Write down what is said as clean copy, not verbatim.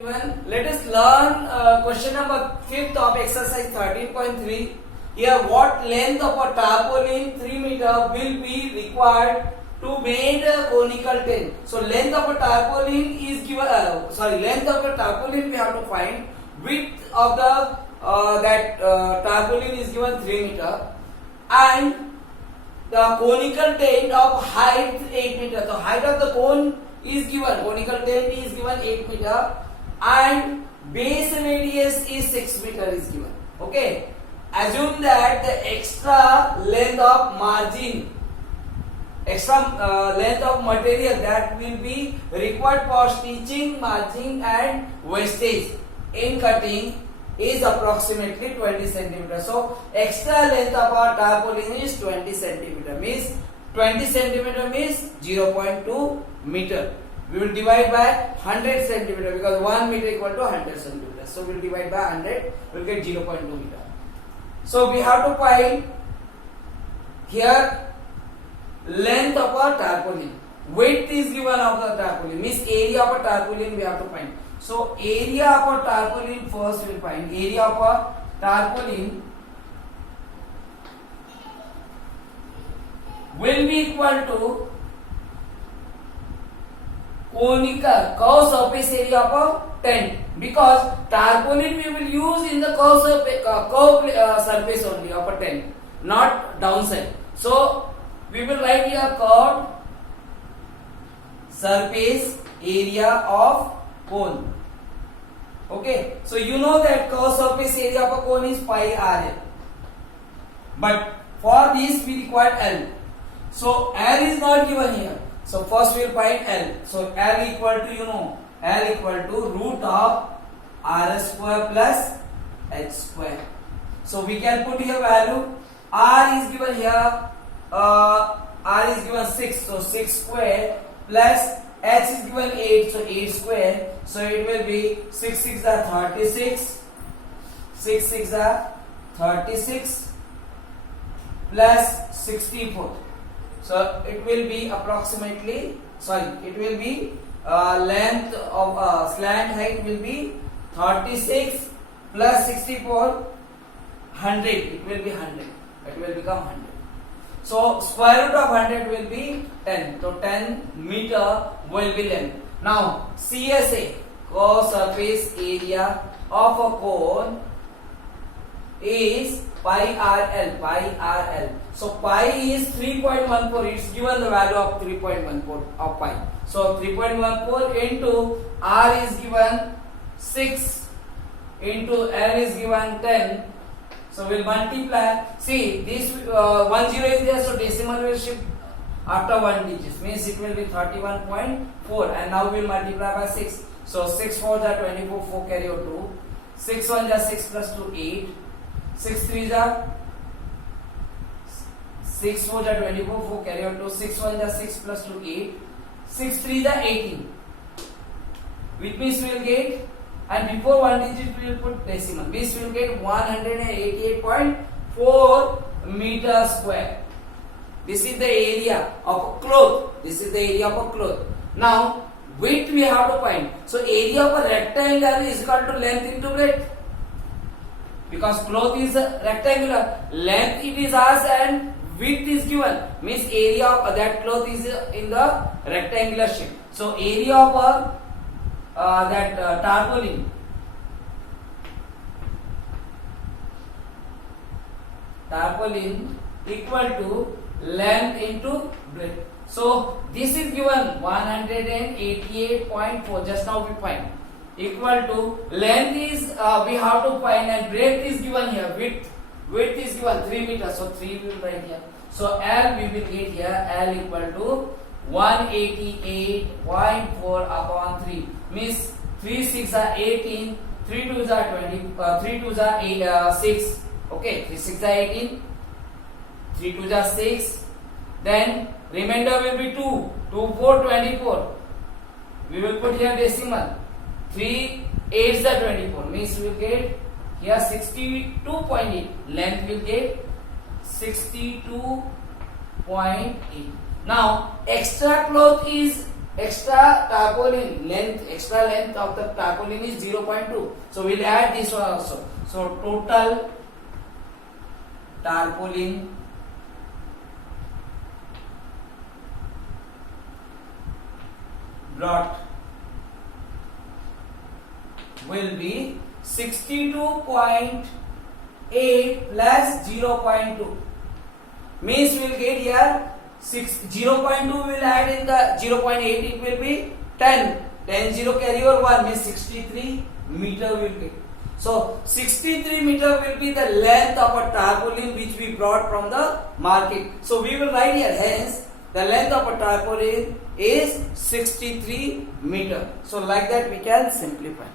Let us learn question number 5th of exercise 13.3. Here, what length of a tarpaulin 3 meter will be required to make a conical tent? So, length of a tarpaulin is given. Length of a tarpaulin we have to find. Width of the tarpaulin is given 3 meter, and the conical tent of height 8 meter. The height of the cone is given. Conical tent is given 8 meter. And base radius is 6 meter is given. Okay, assume that the extra length of margin, length of material that will be required for stitching, margin and wastage in cutting is approximately 20 centimeter. So extra length of our tarpaulin is 20 centimeter, means 20 centimeter means 0.2 meter. We will divide by 100 centimeter because 1 meter equal to 100 centimeter. So we will divide by 100, we will get 0.2 meter. So we have to find here length of a tarpaulin. Width is given of the tarpaulin, means area of a tarpaulin we have to find. So area of a tarpaulin first we will find. Area of a tarpaulin will be equal to conical curved surface area of a tent, because tarpaulin we will use in the curved surface only of a tent, not downside. So we will write here curved surface area of cone. Okay, so you know that curved surface area of a cone is pi RL, but for this we require L. So L is not given here. So first we will find L. So L equal to, L equal to root of R square plus H square. So we can put here value. R is given here, R is given 6. So 6 square plus H is given 8. So 8 square. So it will be 6 6 are 36. 6 6 are 36 plus 64. So it will be approximately, it will be length of slant height will be 36 plus 64, 100. It will be 100. It will become 100. So square root of 100 will be 10. So 10 meter will be length. Now CSA, curved surface area of a cone, is pi RL. So pi is 3.14. It's given the value of 3.14 of pi. So 3.14 into R is given 6 into L is given 10. So we'll multiply. See, this 10 is there, so decimal will shift after 1 digit. Means it will be 31.4. And now we'll multiply by 6. So 6 4s are 24. 4 carry over 2. 6 1s are 6 plus 2 8. 6 3s are 6 4s are 24, 4 carry on 2, 6 1s are 6 plus 2 8, 6 3s are 18, which means we will get, and before 1 digit we will put decimal, means we will get 188.4 meter square. This is the area of a cloth. This is the area of a cloth. Now width we have to find. So area of a rectangle is equal to length into breadth. Because cloth is rectangular, length it is ours and width is given, means area of that cloth is in the rectangular shape. So area of tarpaulin equal to length into breadth. So this is given 188.4. Just now we find. Equal to length is we have to find, and breadth is given here. Width is given 3 meters. So 3 we will write here. So L we will get here. L equal to 188.4 upon 3. Means 3 6 are 18. 3 2s are 20. 3 2s are 6. Okay, 3 6 are 18. 3 2s are 6. Then remainder will be 2. 2 4 24. We will put here decimal. 3 8s are 24, means we will get here 62.8. Length will get 62.8. Now extra cloth is extra tarpaulin length, extra length of the tarpaulin is 0.2. So we'll add this one also. So total tarpaulin brought will be 62.8 plus 0.2. Means we will get here 0.2 will add in the 0.8, it will be 10. 10 0 carry over 1 means 63 meter will get. So 63 meter will be the length of a tarpaulin which we brought from the market. So we will write here, hence the length of a tarpaulin is 63 meter. So like that we can simplify.